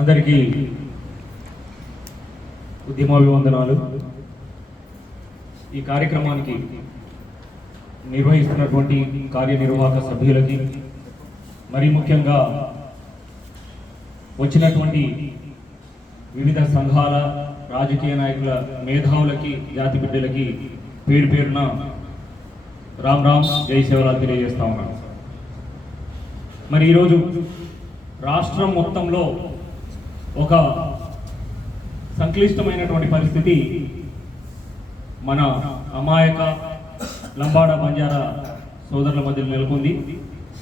అందరికీ ఉద్యమాభివందనాలు. ఈ కార్యక్రమానికి నిర్వహిస్తున్నటువంటి కార్యనిర్వాహక సభ్యులకి, మరీ ముఖ్యంగా వచ్చినటువంటి వివిధ సంఘాల రాజకీయ నాయకుల మేధావులకి, జాతి బిడ్డలకి పేరు పేరున రామ్ రామ్ జై సేవలాలు తెలియజేస్తా ఉన్నాను. మరి ఈరోజు రాష్ట్రం మొత్తంలో ఒక సంక్లిష్టమైనటువంటి పరిస్థితి మన అమాయక లంబాడ బంజారా సోదరుల మధ్య నెలకొంది.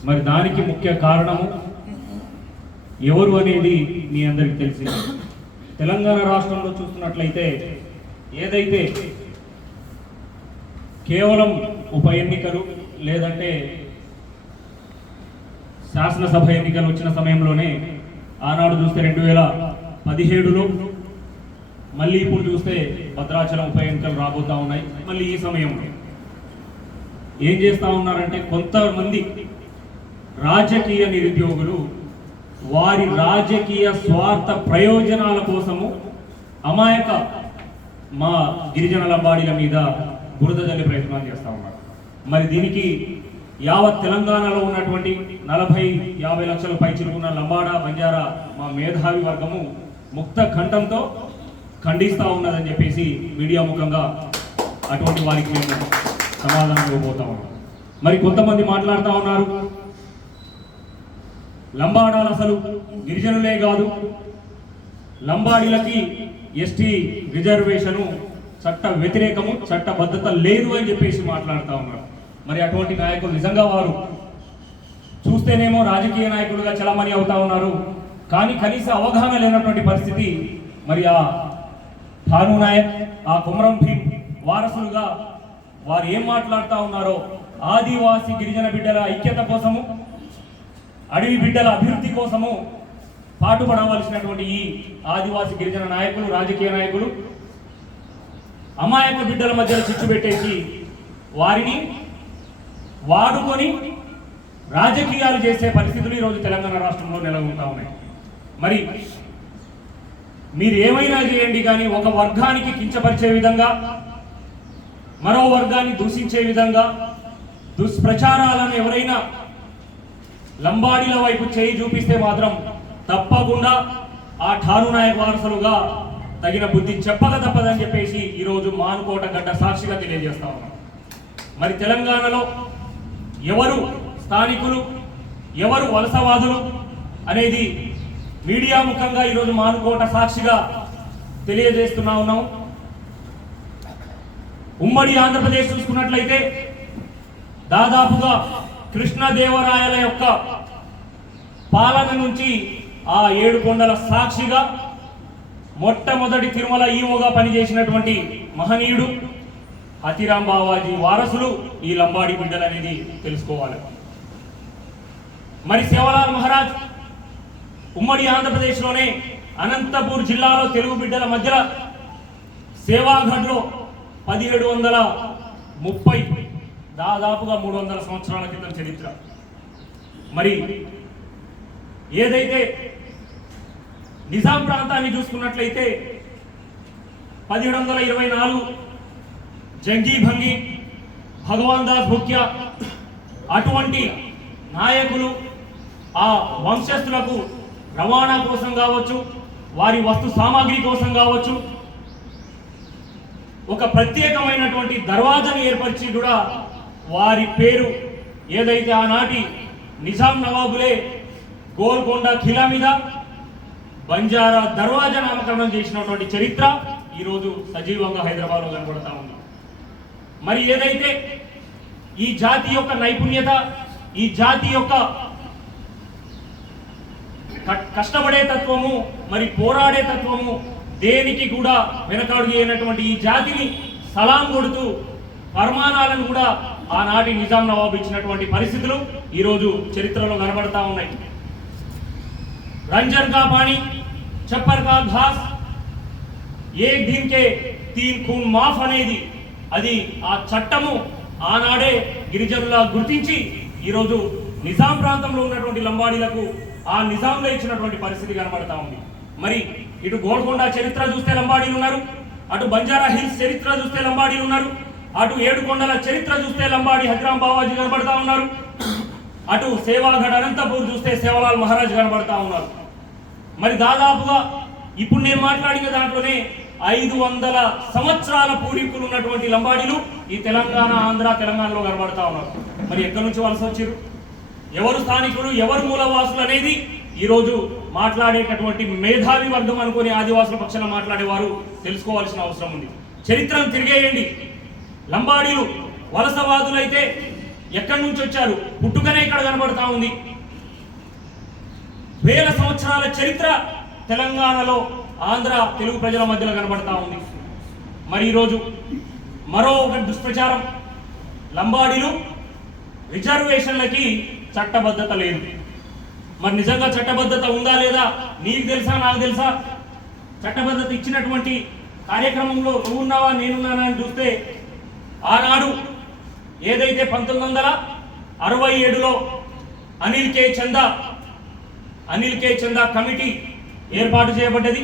మరి దానికి ముఖ్య కారణము ఎవరు అనేది మీ అందరికీ తెలిసింది. తెలంగాణ రాష్ట్రంలో చూస్తున్నట్లయితే ఏదైతే కేవలం ఉప ఎన్నికలు లేదంటే శాసనసభ ఎన్నికలు వచ్చిన సమయంలోనే, ఆనాడు చూస్తే 2017లో, మళ్ళీ ఇప్పుడు చూస్తే భద్రాచలం ఉప ఎన్నికలు రాబోతా ఉన్నాయి. మళ్ళీ ఈ సమయంలో ఏం చేస్తూ ఉన్నారంటే, కొంతమంది రాజకీయ నిరుద్యోగులు వారి రాజకీయ స్వార్థ ప్రయోజనాల కోసము అమాయక మా గిరిజన లంబాడీల మీద బురద జల్లి ప్రయత్నాలు చేస్తూ ఉన్నారు. మరి దీనికి యావత్ తెలంగాణలో ఉన్నటువంటి 40-50 లక్షల పైచిలుకున్న లంబాడ బంజారా మా మేధావి వర్గము ముక్త కంఠంతో ఖండిస్తూ ఉన్నదని చెప్పేసి మీడియా ముఖంగా అటువంటి వారికి మేము సమాధానం ఇవ్వబోతా ఉన్నాం. మరి కొంతమంది మాట్లాడుతూ ఉన్నారు, లంబాడాలు అసలు గిరిజనులే కాదు, లంబాడీలకి ఎస్టీ రిజర్వేషను చట్ట వ్యతిరేకము, చట్టబద్ధత లేదు అని చెప్పేసి మాట్లాడుతూ ఉన్నారు. మరి అటువంటి నాయకులు నిజంగా వారు చూస్తేనేమో రాజకీయ నాయకులుగా చలామణి అవుతా ఉన్నారు, కానీ కనీస అవగాహన లేనటువంటి పరిస్థితి. మరి ఆ భాను నాయక్, ఆ కొమరం భీం వారసులుగా వారు ఏం మాట్లాడుతూ ఉన్నారో, ఆదివాసీ గిరిజన బిడ్డల ఐక్యత కోసము, అడవి బిడ్డల అభివృద్ధి కోసము పాటుపడవలసినటువంటి ఈ ఆదివాసీ గిరిజన నాయకులు, రాజకీయ నాయకులు అమాయక బిడ్డల మధ్యలో చిచ్చు పెట్టేసి వారిని వాడుకొని రాజకీయాలు చేసే పరిస్థితులు ఈరోజు తెలంగాణ రాష్ట్రంలో నెలకొంటా ఉన్నాయి. మరి మీరు ఏమైనా చేయండి, కానీ ఒక వర్గానికి కించపరిచే విధంగా, మరో వర్గాన్ని దూషించే విధంగా దుష్ప్రచారాలను ఎవరైనా లంబాడీల వైపు చేయి చూపిస్తే మాత్రం తప్పకుండా ఆ ఠాను నాయక్ వారసులుగా తగిన బుద్ధి చెప్పక తప్పదని చెప్పేసి ఈరోజు మానుకోట గడ్డ సాక్షిగా తెలియజేస్తా ఉన్నాం. మరి తెలంగాణలో ఎవరు స్థానికులు, ఎవరు వలసవాదులు అనేది మీడియా ముఖంగా ఈరోజు మానుకోట సాక్షిగా తెలియజేస్తున్నా ఉన్నాం. ఉమ్మడి ఆంధ్రప్రదేశ్ చూసుకున్నట్లయితే దాదాపుగా కృష్ణదేవరాయల యొక్క పాలన నుంచి ఆ 7 కొండల సాక్షిగా మొట్టమొదటి తిరుమల ఈవోగా పనిచేసినటువంటి మహనీయుడు అతిరాం బావాజీ వారసులు ఈ లంబాడీ బిడ్డలు అనేది తెలుసుకోవాలి. మరి సేవలాల్ మహారాజ్ ఉమ్మడి ఆంధ్రప్రదేశ్లోనే అనంతపూర్ జిల్లాలో తెలుగు బిడ్డల మధ్య సేవాఘడ్లో 1730 దాదాపుగా 300 సంవత్సరాల క్రితం చరిత్ర. మరి ఏదైతే నిజాం ప్రాంతాన్ని చూసుకున్నట్లయితే 1724 జంగీ భంగి, భగవాన్ దాస్ భుక్యా అటువంటి నాయకులు ఆ వంశస్థులకు రవాణా కోసం కావచ్చు, వారి వస్తు సామాగ్రి కోసం కావచ్చు, ఒక ప్రత్యేకమైనటువంటి దర్వాజాను ఏర్పరిచి కూడా వారి పేరు ఏదైతే ఆనాటి నిజాం నవాబులే గోల్కొండ ఖిలా మీద బంజారా దర్వాజా నామకరణం చేసినటువంటి చరిత్ర ఈరోజు సజీవంగా హైదరాబాద్లో కనబడతా ఉంది. మరి ఏదైతే ఈ జాతి యొక్క నైపుణ్యత, ఈ జాతి యొక్క కష్టపడే తత్వము, మరి పోరాడే తత్వము, దేనికి కూడా వెనకాడుగు అయినటువంటి ఈ జాతిని సలాం కొడుతూ ఫర్మానాలను కూడా ఆనాటి నిజాం నవాబు ఇచ్చినటువంటి పరిస్థితులు ఈరోజు చరిత్రలో కనబడతా ఉన్నాయి. రంజన్ కా పానీ, చప్పర్ కా ఘాస్, ఏక్ దిన్ కే 3 ఖూన్ మాఫ్ అనేది అది ఆ చట్టము ఆనాడే గిరిజనుల గుర్తించి ఈరోజు నిజాం ప్రాంతంలో ఉన్నటువంటి లంబాడీలకు ఆ నిజాంలో ఇచ్చినటువంటి పరిస్థితి కనబడతా ఉంది. మరి ఇటు గోల్కొండ చరిత్ర చూస్తే లంబాడీలు ఉన్నారు, అటు బంజారా హిల్స్ చరిత్ర చూస్తే లంబాడీలు ఉన్నారు, అటు ఏడుకొండల చరిత్ర చూస్తే లంబాడి హజ్రాం బావాజీ కనబడతా ఉన్నారు, అటు సేవాగఢ్ అనంతపూర్ చూస్తే సేవలాల్ మహారాజ్ కనబడతా ఉన్నారు. మరి దాదాపుగా ఇప్పుడు నేను మాట్లాడిన దాంట్లోనే 500 సంవత్సరాల పూర్వీకులు ఉన్నటువంటి లంబాడీలు ఈ తెలంగాణ తెలంగాణలో కనబడతా ఉన్నారు. మరి ఎక్కడి నుంచి వలస వచ్చారు, ఎవరు స్థానికులు, ఎవరు మూలవాసులు అనేది ఈరోజు మాట్లాడేటటువంటి మేధావి వర్గం అనుకుని ఆదివాసుల పక్షాన మాట్లాడేవారు తెలుసుకోవాల్సిన అవసరం ఉంది. చరిత్రను తిరిగేయండి. లంబాడీలు వలసవాదులైతే ఎక్కడి నుంచి వచ్చారు, పుట్టుకనే ఇక్కడ కనబడతా ఉంది. వేల సంవత్సరాల చరిత్ర తెలంగాణలో ఆంధ్ర తెలుగు ప్రజల మధ్యలో కనబడతా ఉంది. మరి ఈరోజు మరో ఒక దుష్ప్రచారం, లంబాడీలు రిజర్వేషన్లకి చట్టబద్ధత లేదు. మరి నిజంగా చట్టబద్ధత ఉందా లేదా నీకు తెలుసా, నాకు తెలుసా? చట్టబద్ధత ఇచ్చినటువంటి కార్యక్రమంలో నువ్వు ఉన్నావా, నేనున్నానా అని చూస్తే ఆనాడు ఏదైతే 1967లో అనిల్ కే చందా కమిటీ ఏర్పాటు చేయబడ్డది.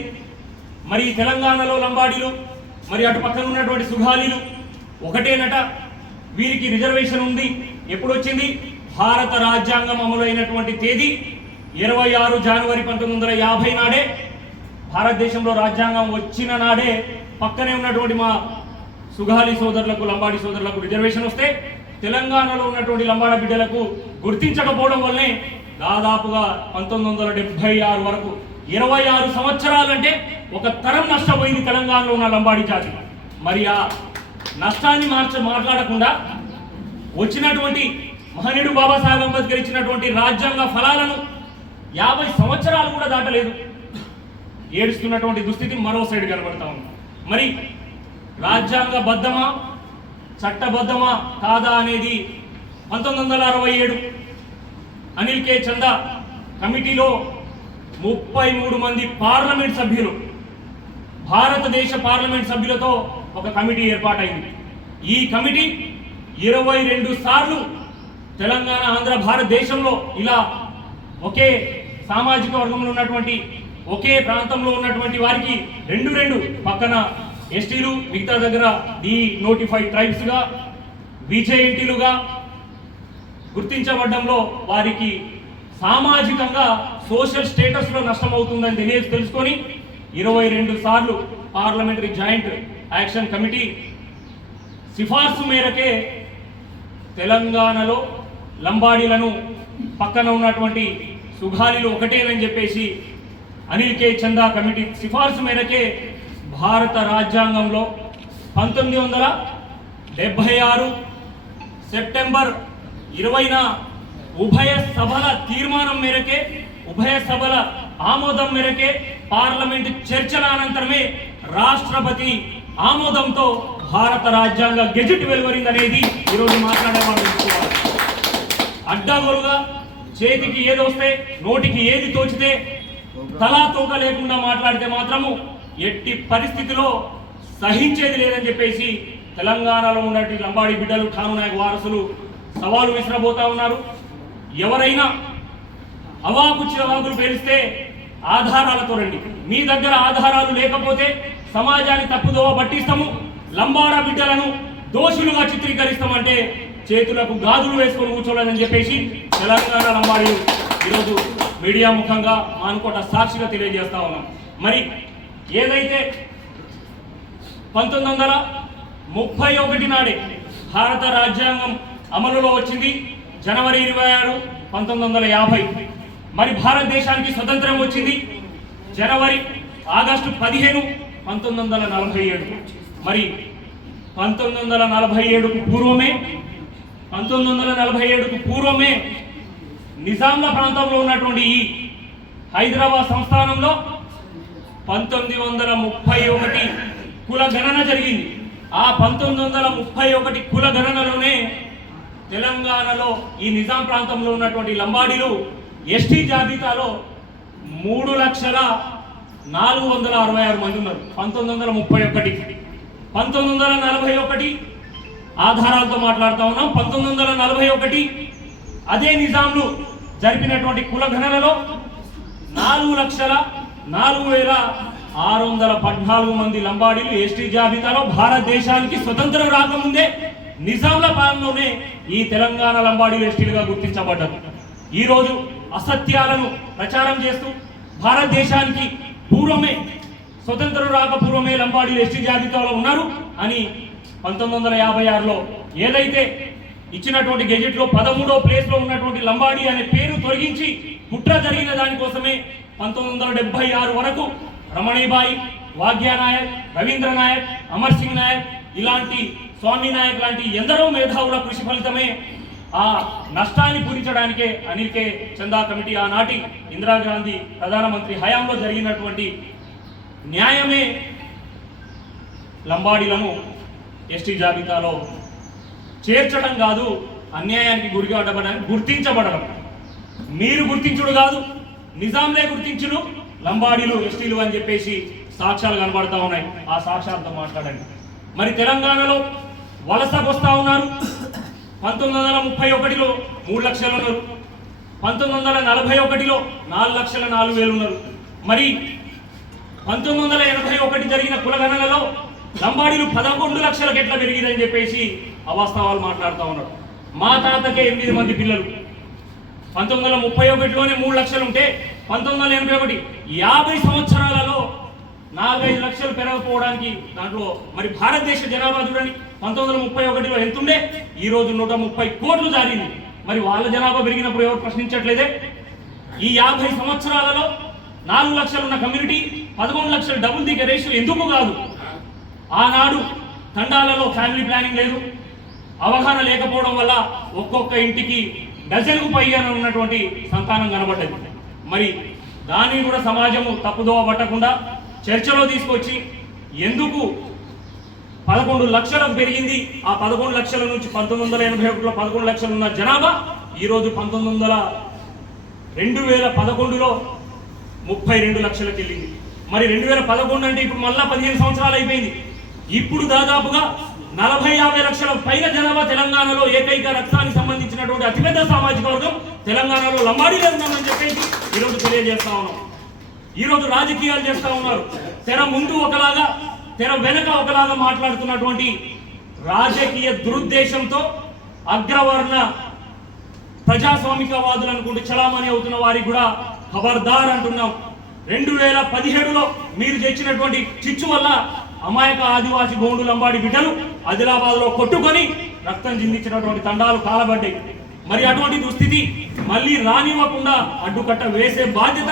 మరి తెలంగాణలో లంబాడీలు మరి అటు పక్కన ఉన్నటువంటి సుగాలీలు ఒకటేనట. వీరికి రిజర్వేషన్ ఉంది. ఎప్పుడు వచ్చింది? భారత రాజ్యాంగం అమలైనటువంటి తేదీ 26 జనవరి 1950 నాడే. భారతదేశంలో రాజ్యాంగం వచ్చిన నాడే పక్కనే ఉన్నటువంటి మా సుగాలి సోదరులకు, లంబాడి సోదరులకు రిజర్వేషన్ వస్తే తెలంగాణలో ఉన్నటువంటి లంబాడ బిడ్డలకు గుర్తించకపోవడం వల్లనే దాదాపుగా 1976 వరకు 26 సంవత్సరాలంటే ఒక తరం నష్టపోయింది తెలంగాణలో ఉన్న లంబాడి జాతి. మరి ఆ నష్టాన్ని మాట్లాడకుండా వచ్చినటువంటి మహనీయుడు బాబాసాహెబ్ అంబేద్కర్ ఇచ్చినటువంటి రాజ్యాంగ ఫలాలను 50 సంవత్సరాలు కూడా దాటలేదు. ఏడుస్తున్నటువంటి దుస్థితి మరో సైడ్ కనబడతా ఉంది. మరి రాజ్యాంగబద్ధమా చట్టబద్ధమా కాదా అనేది 1967 అనిల్ కే చందా కమిటీలో 33 మంది పార్లమెంట్ సభ్యులు, భారతదేశ పార్లమెంట్ సభ్యులతో ఒక కమిటీ ఏర్పాటైంది. ఈ కమిటీ 22 సార్లు తెలంగాణ, ఆంధ్ర, భారతదేశంలో ఇలా ఒకే సామాజిక వర్గంలో ఉన్నటువంటి ఒకే ప్రాంతంలో ఉన్నటువంటి వారికి 2 పక్కన ఎస్టీలు, మిగతా దగ్గర డి నోటిఫైడ్ ట్రైబ్స్గా, విజేఎన్టీలుగా గుర్తించబడ్డంలో వారికి సామాజికంగా సోషల్ స్టేటస్లో నష్టమవుతుందని తెలుసుకొని 22 సార్లు పార్లమెంటరీ జాయింట్ యాక్షన్ కమిటీ సిఫార్సు మేరకే తెలంగాణలో లంబాడీలను పక్కన ఉన్నటువంటి సుగాలీలు ఒకటేనని చెప్పేసి అనిల్ కే చందా కమిటీ సిఫార్సు మేరకే భారత రాజ్యాంగంలో 1976 సెప్టెంబర్ 20న ఉభయ సభల తీర్మానం మేరకే, ఉభయ సభల ఆమోదం మేరకే, పార్లమెంట్ చర్చల అనంతరమే రాష్ట్రపతి ఆమోదంతో భారత రాజ్యాంగ గెజెట్ వెలువరిందనేది ఈరోజు మాట్లాడేవాళ్ళు తెలుసుకోవాలి. అడ్డగోలుగా చేతికి ఏదొస్తే, నోటికి ఏది తోచితే, తలా తోక లేకుండా మాట్లాడితే మాత్రము ఎట్టి పరిస్థితిలో సహించేది లేదని చెప్పేసి తెలంగాణలో ఉన్నటువంటి లంబాడి బిడ్డలు, ఖాను నాయక్ వారసులు సవాలు విసిరబోతా ఉన్నారు. ఎవరైనా అవాకు చివాకులు పేలిస్తే ఆధారాలతో రండి. మీ దగ్గర ఆధారాలు లేకపోతే సమాజాన్ని తప్పుదోవ పట్టిస్తాము, లంబాడ బిడ్డలను దోషులుగా చిత్రీకరిస్తామంటే చేతులకు గాజులు వేసుకొని కూర్చోలేదని చెప్పేసి తెలంగాణ లంబాడీలు ఈరోజు మీడియా ముఖంగా మానుకోట సాక్షిగా తెలియజేస్తా ఉన్నాం. మరి ఏదైతే 1931 నాడే భారత రాజ్యాంగం అమలులో వచ్చింది, జనవరి 26, 1950. మరి భారతదేశానికి స్వతంత్రం వచ్చింది ఆగస్టు 15, 1947. మరి 1947కు పూర్వమే నిజాంల ప్రాంతంలో ఉన్నటువంటి ఈ హైదరాబాద్ సంస్థానంలో 1931 కుల గణన జరిగింది. ఆ 1931 కుల గణనలోనే తెలంగాణలో ఈ నిజాం ప్రాంతంలో ఉన్నటువంటి లంబాడీలు ఎస్టీ జాబితాలో 3,04,666 మంది ఉన్నారు. 1941 ఆధారాలతో మాట్లాడుతూ ఉన్నాం. 1941 అదే నిజాంలు జరిపినటువంటి కుల గణనలో 4614 మంది లంబాడీలు ఎస్టీ జాబితాలో భారతదేశానికి స్వతంత్రం రాకముందే నిజాంల పాలనలోనే ఈ తెలంగాణ లంబాడీలు ఎస్టీలుగా గుర్తించబడ్డారు. ఈరోజు అసత్యాలను ప్రచారం చేస్తూ భారతదేశానికి పూర్వమే స్వతంత్రం రాకపూర్వమే లంబాడీలు ఎస్టీ జాబితాలో ఉన్నారు అని 1956లో ఏదైతే ఇచ్చినటువంటి గెజెట్లో 13వ ప్లేస్లో ఉన్నటువంటి లంబాడీ అనే పేరు తొలగించి కుట్ర జరిగిన దానికోసమే 1976 వరకు రమణీబాయి, వాగ్యా నాయక్, రవీంద్ర నాయక్, అమర్ సింగ్ నాయక్ ఇలాంటి స్వామి నాయక్ లాంటి ఎందరో మేధావుల కృషి ఫలితమే ఆ నష్టాన్ని పూరించడానికే అనిల్ కే చందా కమిటీ ఆనాటి ఇందిరాగాంధీ ప్రధానమంత్రి హయాంలో జరిగినటువంటి న్యాయమే లంబాడీలను ఎస్టీ జాబితాలో చేర్చడం కాదు, అన్యాయానికి గురికాడబడడానికి గుర్తించబడడం. మీరు గుర్తించుడు కాదు, నిజాంలే గుర్తించుడు లంబాడీలు ఎస్టీలు అని చెప్పేసి సాక్ష్యాలు కనబడతా ఉన్నాయి. ఆ సాక్ష్యాలతో మాట్లాడండి. మరి తెలంగాణలో వలసకు వస్తూ ఉన్నారు. 1931లో 3 లక్షలు ఉన్నారు, 1941లో 4,04,000 ఉన్నారు. మరి 1981 జరిగిన కులగణనలో లంబాడీలు 11 లక్షలకు ఎట్లా పెరిగిందని చెప్పేసి అవాస్తవాలు మాట్లాడుతూ ఉన్నారు. మా తాతకే 8 మంది పిల్లలు, 1931లోనే 3 లక్షలు ఉంటే 1981 50 సంవత్సరాలలో 4-5 లక్షలు పెరగకపోవడానికి దాంట్లో మరి భారతదేశ జనాభా చూడండి 1931లో ఎంత ఉండే, ఈరోజు 130 కోట్లు జారింది. మరి వాళ్ళ జనాభా పెరిగినప్పుడు ఎవరు ప్రశ్నించట్లేదే? ఈ 50 సంవత్సరాలలో 4 లక్షలు ఉన్న కమ్యూనిటీ 11 లక్షలు డబుల్ దిగే రేషియో ఎందుకు కాదు? ఆనాడు తండాలలో ఫ్యామిలీ ప్లానింగ్ లేదు, అవగాహన లేకపోవడం వల్ల ఒక్కొక్క ఇంటికి డజన్కు పైగా ఉన్నటువంటి సంతానం కనబడ్డది. మరి దాన్ని కూడా సమాజము తప్పుదోవ పట్టకుండా చర్చలో తీసుకొచ్చి ఎందుకు 11 లక్షలకు పెరిగింది, ఆ 11 లక్షల నుంచి 1981లో 11 లక్షలు ఉన్న జనాభా ఈరోజు 2011లో 32 లక్షలకు వెళ్ళింది. మరి 2011 అంటే ఇప్పుడు మళ్ళా 15 సంవత్సరాలు అయిపోయింది. ఇప్పుడు దాదాపుగా 40-50 లక్షల పైన జనాభా తెలంగాణలో ఏకైక రక్తానికి సంబంధించినటువంటి అతిపెద్ద సామాజిక వర్గం తెలంగాణలో లంబాడీలే ఉన్నామని చెప్పేసి ఈరోజు తెలియజేస్తా ఉన్నాం. ఈరోజు రాజకీయాలు చేస్తా ఉన్నారు. తెర ముందు ఒకలాగా, తెర వెనక ఒకలాగా మాట్లాడుతున్నటువంటి రాజకీయ దురుద్దేశంతో అగ్రవర్ణ ప్రజాస్వామికవాదులు అనుకుంటూ చలామణి అవుతున్న వారికి కూడా ఖబర్దార్ అంటున్నాం. 2017లో మీరు తెచ్చినటువంటి చిచ్చు వల్ల అమాయక ఆదివాసి గోండు లంబాడి బిడ్డలు ఆదిలాబాద్లో కొట్టుకొని రక్తం చిందించినటువంటి తండాలు కాలబడ్డాయి. మరి అటువంటి దుస్థితి మళ్ళీ రానివ్వకుండా అడ్డుకట్ట వేసే బాధ్యత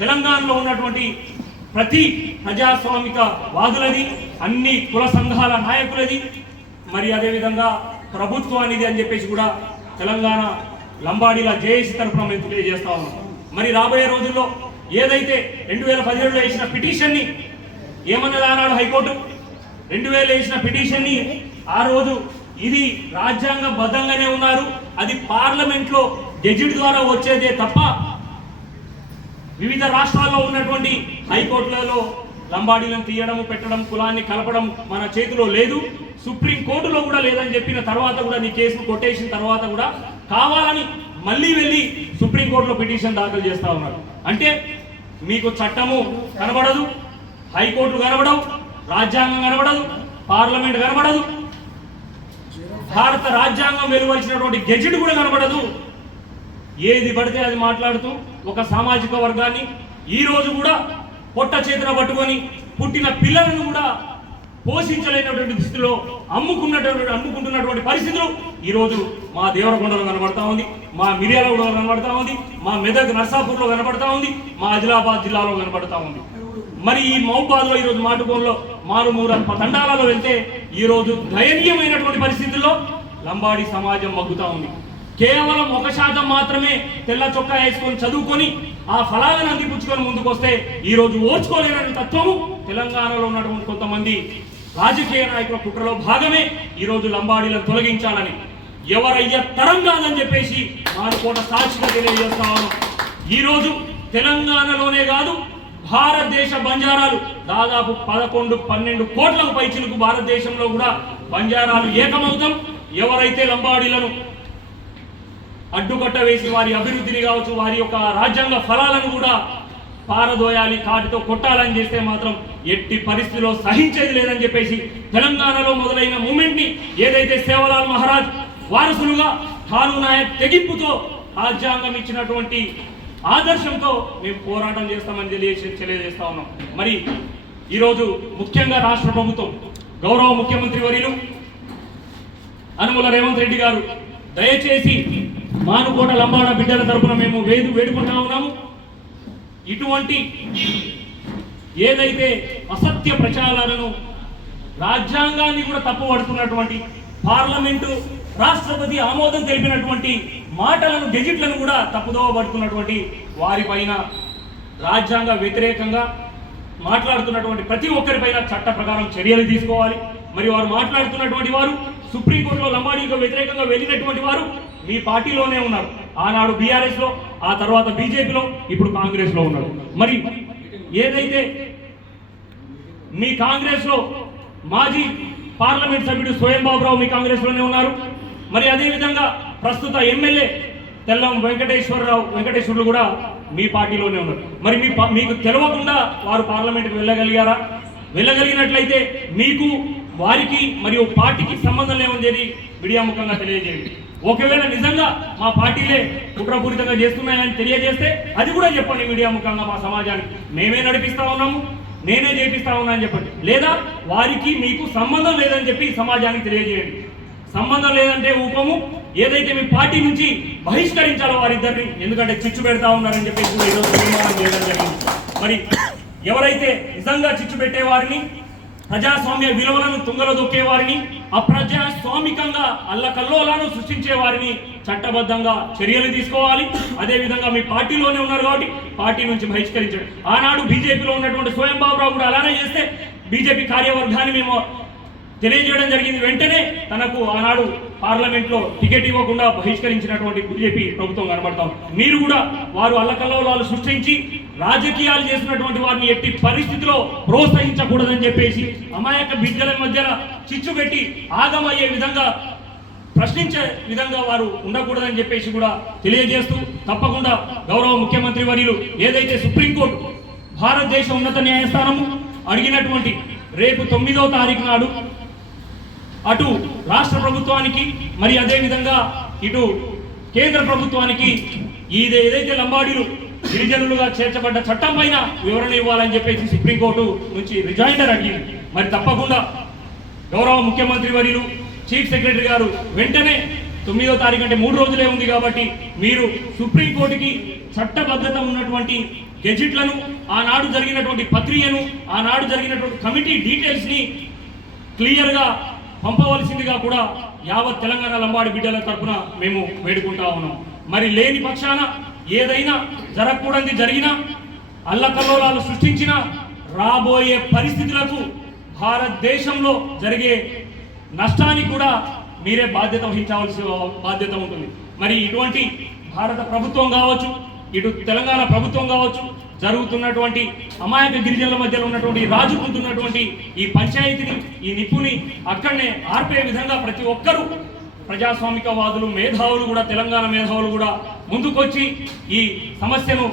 తెలంగాణలో ఉన్నటువంటి ప్రతి ప్రజాస్వామిక వాదులది, అన్ని కుల సంఘాల నాయకులది, మరి అదేవిధంగా ప్రభుత్వానిది అని చెప్పేసి కూడా తెలంగాణ లంబాడీల జేఏసీ తరఫున మేము తెలియజేస్తా ఉన్నాం. మరి రాబోయే రోజుల్లో ఏదైతే 2017లో వేసిన పిటిషన్ని ఏమన్నది ఆనాడు హైకోర్టు, 2000 వేసిన పిటిషన్ని ఆ రోజు ఇది రాజ్యాంగబద్ధంగానే ఉన్నారు, అది పార్లమెంట్లో గెజిట్ ద్వారా వచ్చేదే తప్ప వివిధ రాష్ట్రాల్లో ఉన్నటువంటి హైకోర్టులలో లంబాడీలను తీయడం, పెట్టడం, కులాన్ని కలపడం మన చేతిలో లేదు, సుప్రీం కోర్టులో కూడా లేదని చెప్పిన తర్వాత కూడా నీ కేసును కొట్టేసిన తర్వాత కూడా కావాలని మళ్ళీ వెళ్ళి సుప్రీం కోర్టులో పిటిషన్ దాఖలు చేస్తా ఉన్నారు. అంటే మీకు చట్టము కనబడదు, హైకోర్టు కనబడవు, రాజ్యాంగం కనబడదు, పార్లమెంట్ కనబడదు, భారత రాజ్యాంగం వెలువరిచినటువంటి గెజిట్ కూడా కనబడదు. ఏది పడితే అది మాట్లాడుతూ ఒక సామాజిక వర్గాన్ని ఈ రోజు కూడా పొట్ట చేతిన పట్టుకొని పుట్టిన పిల్లలను కూడా పోషించలేనటువంటి స్థితిలో అమ్ముకుంటున్నటువంటి పరిస్థితులు ఈరోజు మా దేవరకొండలో కనబడతా ఉంది, మా మిర్యాలగూడలో కనబడతా ఉంది, మా మెదక్ నర్సాపూర్లో కనబడతా ఉంది, మా ఆదిలాబాద్ జిల్లాలో కనబడతా ఉంది. మరి ఈ మహబూబాద్లో ఈరోజు మాటుకోన్లో మారుమూర తండాలలో వెళ్తే ఈరోజు దయనీయమైనటువంటి పరిస్థితుల్లో లంబాడీ సమాజం మగ్గుతా ఉంది. కేవలం 1% మాత్రమే తెల్ల చొక్కా వేసుకొని చదువుకొని ఆ ఫలాలను అందిపుచ్చుకొని ముందుకు వస్తే ఈరోజు ఓర్చుకోలేని తత్వము తెలంగాణలో ఉన్నటువంటి కొంతమంది రాజకీయ నాయకుల కుట్రలో భాగమే ఈరోజు లంబాడీలను తొలగించాలని ఎవరయ్య తరం కాదని చెప్పేసి మానుకోట సాక్షిగా తెలియజేస్తాను. ఈరోజు తెలంగాణలోనే కాదు భారతదేశ బంజారాలు దాదాపు 11-12 కోట్లకు పైచిలకు భారతదేశంలో కూడా బంజారాలు ఏకమవుతాం. ఎవరైతే లంబాడీలను అడ్డుకట్ట వేసి వారి అభివృద్ధిని కావచ్చు, వారి యొక్క రాజ్యాంగ ఫలాలను కూడా పారదోయాలి, కాటితో కొట్టాలని చేస్తే మాత్రం ఎట్టి పరిస్థితిలో సహించేది లేదని చెప్పేసి తెలంగాణలో మొదలైన మూమెంట్ ని ఏదైతే సేవలాల్ మహారాజ్ వారసులుగా ఠాను నాయక్ తెగింపుతో రాజ్యాంగం ఇచ్చినటువంటి ఆదర్శంతో మేము పోరాటం చేస్తామని తెలియజేస్తా ఉన్నాం. మరి ఈరోజు ముఖ్యంగా రాష్ట్ర ప్రభుత్వం గౌరవ ముఖ్యమంత్రి వర్యులు అనుముల రేవంత్ రెడ్డి గారు దయచేసి మానుకోట లంబాడ బిడ్డల తరపున మేము వేడుకుంటా ఉన్నాము. ఇటువంటి ఏదైతే అసత్య ప్రచారాలను, రాజ్యాంగాన్ని కూడా తప్పుపడుతున్నటువంటి, పార్లమెంటు రాష్ట్రపతి ఆమోదం తెలిపినటువంటి మాటలను, గెజిట్లను కూడా తప్పుదోవ పడుతున్నటువంటి వారిపైన, రాజ్యాంగ వ్యతిరేకంగా మాట్లాడుతున్నటువంటి ప్రతి ఒక్కరిపైన చట్ట ప్రకారం చర్యలు తీసుకోవాలి. మరి వారు మాట్లాడుతున్నటువంటి వారు సుప్రీంకోర్టులో లంబాడీకి వ్యతిరేకంగా వెళ్ళినటువంటి వారు మీ పార్టీలోనే ఉన్నారు. ఆనాడు బీఆర్ఎస్ లో, ఆ తర్వాత బీజేపీలో, ఇప్పుడు కాంగ్రెస్ లో ఉన్నారు. మరి ఏదైతే మీ కాంగ్రెస్ లో మాజీ పార్లమెంట్ సభ్యుడు స్వయం బాబురావు మీ కాంగ్రెస్ లోనే ఉన్నారు. మరి అదే విధంగా ప్రస్తుత ఎమ్మెల్యే తెల్లం వెంకటేశ్వర్లు కూడా మీ పార్టీలోనే ఉన్నారు. మరి మీకు తెలవకుండా వారు పార్లమెంట్కి వెళ్ళగలిగారా? వెళ్ళగలిగినట్లయితే మీకు, వారికి మరియు పార్టీకి సంబంధం లేవని మీడియా ముఖంగా తెలియజేయండి. ఒకవేళ నిజంగా మా పార్టీలే కుట్రపూరితంగా చేస్తున్నాయని తెలియజేస్తే అది కూడా చెప్పండి మీడియా ముఖంగా మా సమాజానికి. మేమే నడిపిస్తా ఉన్నాము, నేనే చేపిస్తా ఉన్నా అని చెప్పండి. లేదా వారికి మీకు సంబంధం లేదని చెప్పి సమాజానికి తెలియజేయండి. సంబంధం లేదంటే ఊపము, ఏదైతే మీ పార్టీ నుంచి బహిష్కరించాలో వారిద్దరిని, ఎందుకంటే చిచ్చు పెడతా ఉన్నారని చెప్పేసి ఈరోజు తీర్మానం చేయడం జరిగింది. మరి ఎవరైతే నిజంగా చిచ్చు పెట్టేవారిని, ప్రజాస్వామ్య విలువలను తుంగలో దొక్కేవారిని, అప్రజాస్వామికంగా అల్లకల్లోలాను సృష్టించే వారిని చట్టబద్ధంగా చర్యలు తీసుకోవాలి. అదేవిధంగా మీ పార్టీలోనే ఉన్నారు కాబట్టి పార్టీ నుంచి బహిష్కరించండి. ఆనాడు బీజేపీలో ఉన్నటువంటి స్వయం బాబురావు కూడా అలానే చేస్తే బీజేపీ కార్యవర్గాన్ని మేము తెలియజేయడం జరిగింది. వెంటనే తనకు ఆనాడు పార్లమెంట్లో టికెట్ ఇవ్వకుండా బహిష్కరించినటువంటి బీజేపీ ప్రభుత్వం కనబడతాం. మీరు కూడా వారు అల్లకల్లోలాలు సృష్టించి రాజకీయాలు చేసినటువంటి వారిని ఎట్టి పరిస్థితిలో ప్రోత్సహించకూడదని చెప్పేసి, అమాయక బిడ్డల మధ్యన చిచ్చు పెట్టి ఆగమయ్యే విధంగా, ప్రశ్నించే విధంగా వారు ఉండకూడదని చెప్పేసి కూడా తెలియజేస్తూ, తప్పకుండా గౌరవ ముఖ్యమంత్రి వర్యులు ఏదైతే సుప్రీంకోర్టు భారతదేశ ఉన్నత న్యాయస్థానము అడిగినటువంటి రేపు 9వ తారీఖు నాడు అటు రాష్ట్ర ప్రభుత్వానికి, మరి అదేవిధంగా ఇటు కేంద్ర ప్రభుత్వానికి ఏదైతే లంబాడీలు గిరిజనులుగా చేర్చబడ్డ చట్టం పైన వివరణ ఇవ్వాలని చెప్పేసి సుప్రీంకోర్టు నుంచి రిజైండర్ అడిగింది. మరి తప్పకుండా గౌరవ ముఖ్యమంత్రి వర్యులు, చీఫ్ సెక్రటరీ గారు వెంటనే 9వ తారీఖు అంటే 3 రోజులే ఉంది కాబట్టి మీరు సుప్రీంకోర్టుకి చట్టబద్ధత ఉన్నటువంటి గెజిట్లను, ఆనాడు జరిగినటువంటి ప్రక్రియను, ఆనాడు జరిగినటువంటి కమిటీ డీటెయిల్స్ ని క్లియర్ గా పంపవలసిందిగా కూడా యావత్ తెలంగాణ లంబాడి బిడ్డల తరఫున మేము వేడుకుంటా ఉన్నాం. మరి లేని పక్షాన ఏదైనా జరగకూడదు జరిగినా, అల్లకల్లోలాలు సృష్టించిన రాబోయే పరిస్థితులకు, భారతదేశంలో జరిగే నష్టానికి కూడా మీరే బాధ్యత వహించవలసిన బాధ్యత ఉంటుంది. మరి ఇటువంటి భారత ప్రభుత్వం కావచ్చు, ఇటు తెలంగాణ ప్రభుత్వం కావచ్చు, జరుగుతున్నటువంటి అమాయక గిరిజనుల మధ్యలో ఉన్నటువంటి, రాజుకుంటున్నటువంటి ఈ పంచాయతీని, ఈ నిప్పుని అక్కడనే ఆర్పే విధంగా ప్రతి ఒక్కరూ, ప్రజాస్వామికవాదులు, మేధావులు కూడా, తెలంగాణ మేధావులు కూడా ముందుకొచ్చి ఈ సమస్యను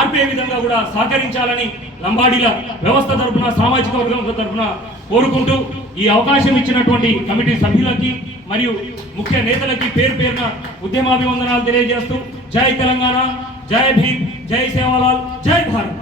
ఆర్పే విధంగా కూడా సహకరించాలని లంబాడీల వ్యవస్థ తరఫున, సామాజిక వర్గం తరఫున కోరుకుంటూ, ఈ అవకాశం ఇచ్చినటువంటి కమిటీ సభ్యులకి మరియు ముఖ్య నేతలకి పేరు పేరున ఉద్యమాభివందనాలు తెలియజేస్తూ, జై తెలంగాణ, జై భీమ్, జై సేవాలాల్, జై భారత్.